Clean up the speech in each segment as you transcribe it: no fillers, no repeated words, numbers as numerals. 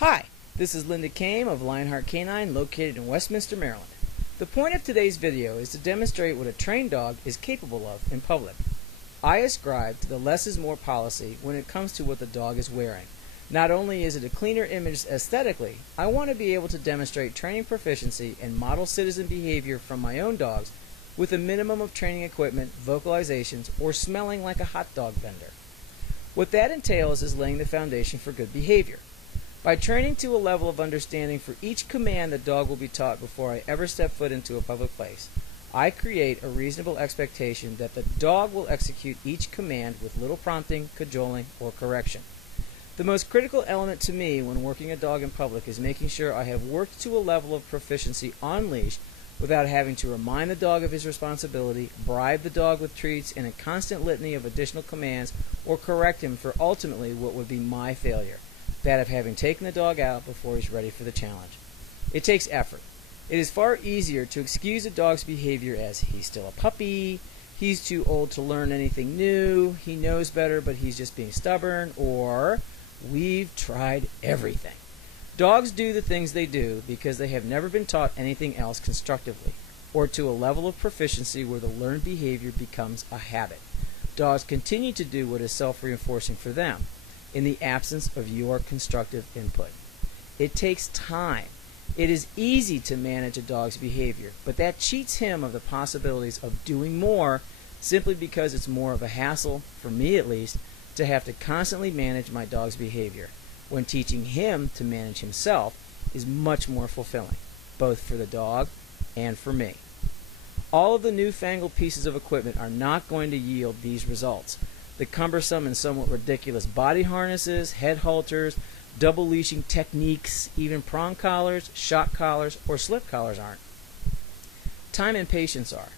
Hi, this is Linda Kame of Lionheart Canine located in Westminster, Maryland. The point of today's video is to demonstrate what a trained dog is capable of in public. I ascribe to the less is more policy when it comes to what the dog is wearing. Not only is it a cleaner image aesthetically, I want to be able to demonstrate training proficiency and model citizen behavior from my own dogs with a minimum of training equipment, vocalizations, or smelling like a hot dog vendor. What that entails is laying the foundation for good behavior. By training to a level of understanding for each command the dog will be taught before I ever step foot into a public place, I create a reasonable expectation that the dog will execute each command with little prompting, cajoling, or correction. The most critical element to me when working a dog in public is making sure I have worked to a level of proficiency on leash without having to remind the dog of his responsibility, bribe the dog with treats and a constant litany of additional commands, or correct him for ultimately what would be my failure, that of having taken the dog out before he's ready for the challenge. It takes effort. It is far easier to excuse a dog's behavior as he's still a puppy, he's too old to learn anything new, he knows better but he's just being stubborn, or we've tried everything. Dogs do the things they do because they have never been taught anything else constructively, or to a level of proficiency where the learned behavior becomes a habit. Dogs continue to do what is self-reinforcing for them, in the absence of your constructive input. It takes time. It is easy to manage a dog's behavior, but that cheats him of the possibilities of doing more simply because it's more of a hassle, for me at least, to have to constantly manage my dog's behavior, when teaching him to manage himself is much more fulfilling, both for the dog and for me. All of the newfangled pieces of equipment are not going to yield these results. The cumbersome and somewhat ridiculous body harnesses, head halters, double leashing techniques, even prong collars, shock collars, or slip collars aren't. Time and patience are.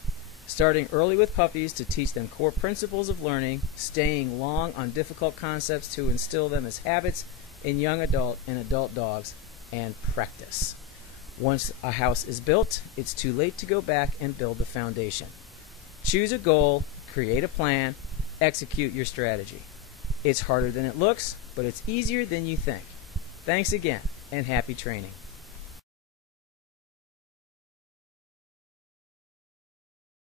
Starting early with puppies to teach them core principles of learning, staying long on difficult concepts to instill them as habits in young adult and adult dogs, and practice. Once a house is built, it's too late to go back and build the foundation. Choose a goal, create a plan, execute your strategy. It's harder than it looks, but it's easier than you think. Thanks again, and happy training.